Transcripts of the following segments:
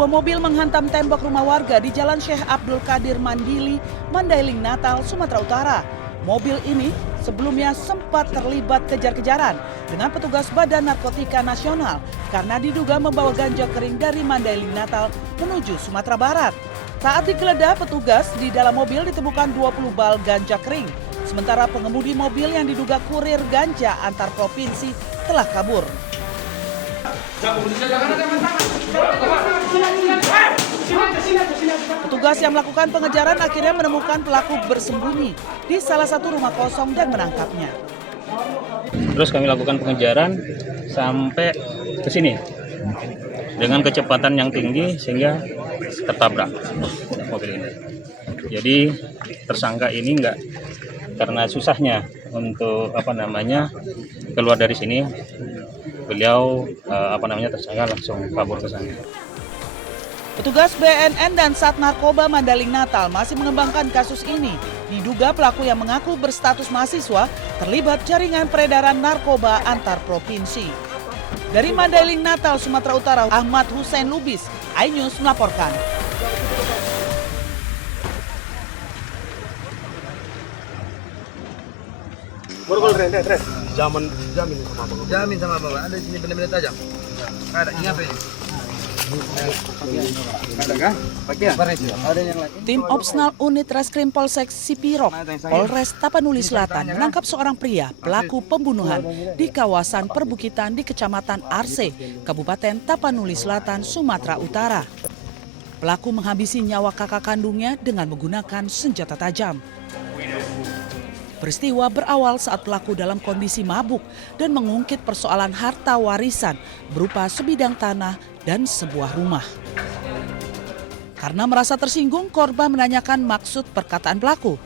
Sebuah mobil menghantam tembok rumah warga di Jalan Syekh Abdul Qadir Mandili, Mandailing, Natal, Sumatera Utara. Mobil ini sebelumnya sempat terlibat kejar-kejaran dengan petugas Badan Narkotika Nasional karena diduga membawa ganja kering dari Mandailing, Natal menuju Sumatera Barat. Saat digeledah petugas, di dalam mobil ditemukan 20 bal ganja kering. Sementara pengemudi mobil yang diduga kurir ganja antar provinsi telah kabur. Petugas yang melakukan pengejaran akhirnya menemukan pelaku bersembunyi di salah satu rumah kosong dan menangkapnya. Terus kami lakukan pengejaran sampai ke sini dengan kecepatan yang tinggi sehingga tertabrak mobil ini. Jadi tersangka ini enggak, karena susahnya untuk keluar dari sini, beliau tersangka langsung kabur ke sana. Petugas BNN dan Sat Narkoba Mandailing, Natal masih mengembangkan kasus ini. Diduga pelaku yang mengaku berstatus mahasiswa terlibat jaringan peredaran narkoba antar provinsi. Dari Mandailing, Natal, Sumatera Utara, Ahmad Hussein Lubis, iNews melaporkan. Jamin sama bapak. Ada di sini benda-benda tajam. Ada ingat ini. Ada kah? Pakai ada yang lain. Tim Opsnal Unit Reskrim Polsek Sipirok, Polres Tapanuli Selatan menangkap seorang pria pelaku pembunuhan di kawasan perbukitan di Kecamatan Arse, Kabupaten Tapanuli Selatan, Sumatera Utara. Pelaku menghabisi nyawa kakak kandungnya dengan menggunakan senjata tajam. Peristiwa berawal saat pelaku dalam kondisi mabuk dan mengungkit persoalan harta warisan berupa sebidang tanah dan sebuah rumah. Karena merasa tersinggung, korban menanyakan maksud perkataan pelaku.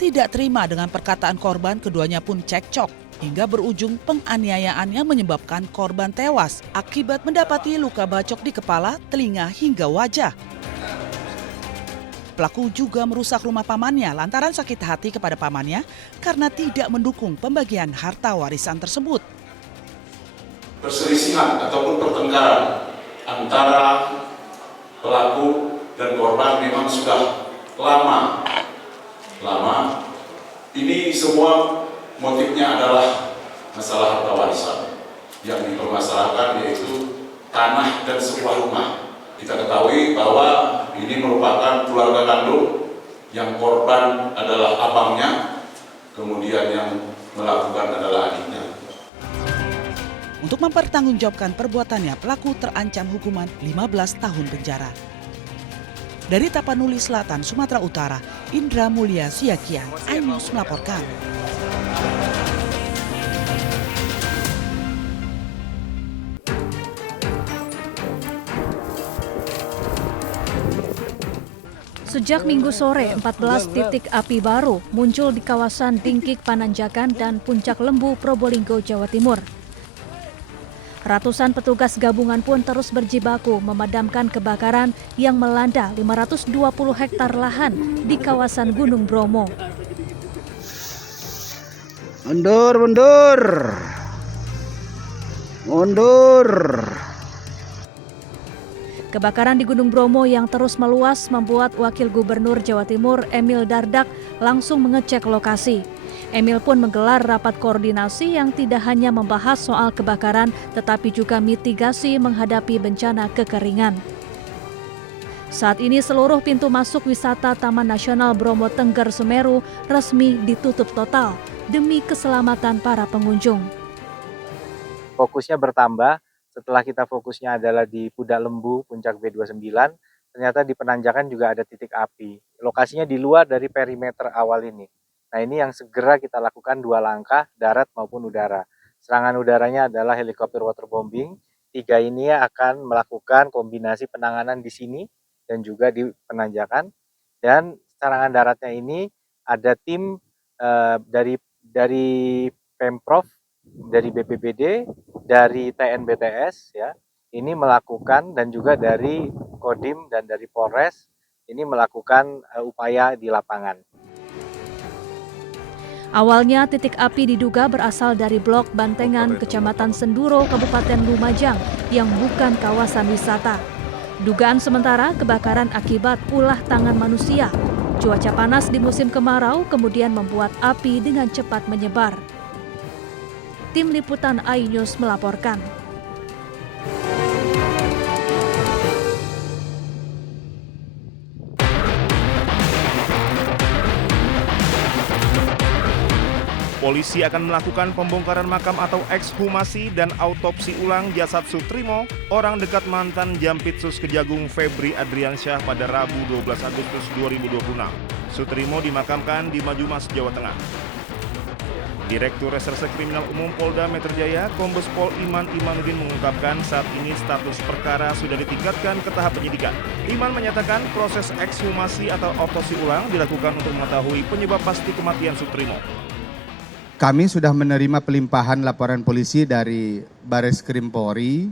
Tidak terima dengan perkataan korban, keduanya pun cekcok hingga berujung penganiayaan yang menyebabkan korban tewas akibat mendapati luka bacok di kepala, telinga hingga wajah. Pelaku juga merusak rumah pamannya lantaran sakit hati kepada pamannya karena tidak mendukung pembagian harta warisan tersebut. Perselisihan ataupun pertengkaran antara pelaku dan korban memang sudah lama. Ini semua motifnya adalah masalah harta warisan yang dipermasalahkan, yaitu tanah dan sebuah rumah. Kita ketahui bahwa ini merupakan keluarga kandung, yang korban adalah abangnya, kemudian yang melakukan adalah adiknya. Untuk mempertanggungjawabkan perbuatannya, pelaku terancam hukuman 15 tahun penjara. Dari Tapanuli Selatan, Sumatera Utara, Indra Mulia Siakian, iNews melaporkan. Sejak Minggu sore, 14 titik api baru muncul di kawasan Dingkik, Pananjakan, dan Puncak Lembu, Probolinggo, Jawa Timur. Ratusan petugas gabungan pun terus berjibaku memadamkan kebakaran yang melanda 520 hektar lahan di kawasan Gunung Bromo. Mundur. Kebakaran di Gunung Bromo yang terus meluas membuat Wakil Gubernur Jawa Timur Emil Dardak langsung mengecek lokasi. Emil pun menggelar rapat koordinasi yang tidak hanya membahas soal kebakaran, tetapi juga mitigasi menghadapi bencana kekeringan. Saat ini seluruh pintu masuk wisata Taman Nasional Bromo Tengger Semeru resmi ditutup total demi keselamatan para pengunjung. Fokusnya bertambah. Setelah kita fokusnya adalah di Pudak Lembu, Puncak B29, ternyata di Penanjakan juga ada titik api. Lokasinya di luar dari perimeter awal ini. Nah, ini yang segera kita lakukan 2 langkah, darat maupun udara. Serangan udaranya adalah helikopter waterbombing. 3 ini akan melakukan kombinasi penanganan di sini dan juga di Penanjakan. Dan serangan daratnya ini ada tim dari Pemprov, dari BPBD, dari TNBTS ya, ini melakukan, dan juga dari Kodim dan dari Polres ini melakukan upaya di lapangan. Awalnya titik api diduga berasal dari blok Bantengan, Kecamatan Senduro, Kabupaten Lumajang yang bukan kawasan wisata. Dugaan sementara kebakaran akibat ulah tangan manusia. Cuaca panas di musim kemarau kemudian membuat api dengan cepat menyebar. Tim Liputan iNews melaporkan. Polisi akan melakukan pembongkaran makam atau ekshumasi dan autopsi ulang jasad Sutrimo, orang dekat mantan Jampitsus Kejagung Febri Adriansyah pada Rabu 12 Agustus 2026. Sutrimo dimakamkan di Banyumas, Jawa Tengah. Direktur Reserse Kriminal Umum Polda Metro Jaya, Kombes Pol Iman Imanuddin mengungkapkan saat ini status perkara sudah ditingkatkan ke tahap penyidikan. Iman menyatakan proses ekshumasi atau autopsi ulang dilakukan untuk mengetahui penyebab pasti kematian Sutrimo. Kami sudah menerima pelimpahan laporan polisi dari Bareskrim Polri,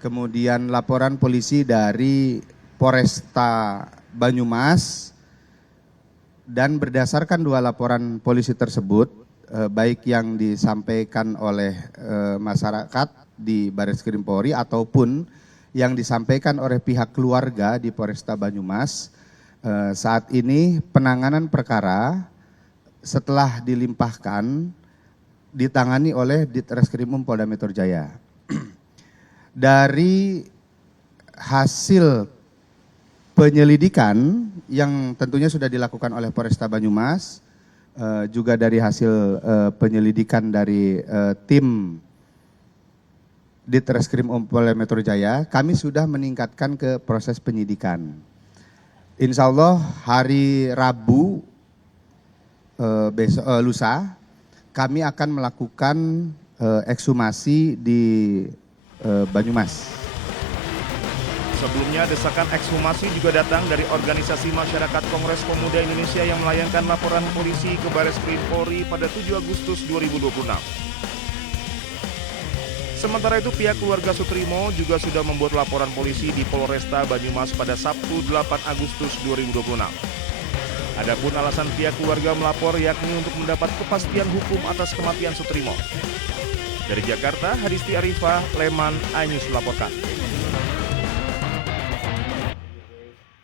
kemudian laporan polisi dari Polresta Banyumas, dan berdasarkan dua laporan polisi tersebut, baik yang disampaikan oleh masyarakat di Bareskrim Polri ataupun yang disampaikan oleh pihak keluarga di Polresta Banyumas, saat ini penanganan perkara setelah dilimpahkan ditangani oleh Ditreskrimum Polda Metro Jaya. Dari hasil penyelidikan yang tentunya sudah dilakukan oleh Polresta Banyumas, juga dari hasil penyelidikan dari tim Ditreskrimum Polda Metro Jaya, kami sudah meningkatkan ke proses penyidikan. Insya Allah hari Rabu lusa kami akan melakukan ekshumasi di Banyumas. Sebelumnya, desakan ekshumasi juga datang dari organisasi masyarakat Kongres Pemuda Indonesia yang melayangkan laporan polisi ke Bareskrim Polri pada 7 Agustus 2026. Sementara itu, pihak keluarga Sutrimo juga sudah membuat laporan polisi di Polresta Banyumas pada Sabtu 8 Agustus 2026. Adapun alasan pihak keluarga melapor yakni untuk mendapat kepastian hukum atas kematian Sutrimo. Dari Jakarta, Hadisti Arifah, Leman, iNews melaporkan.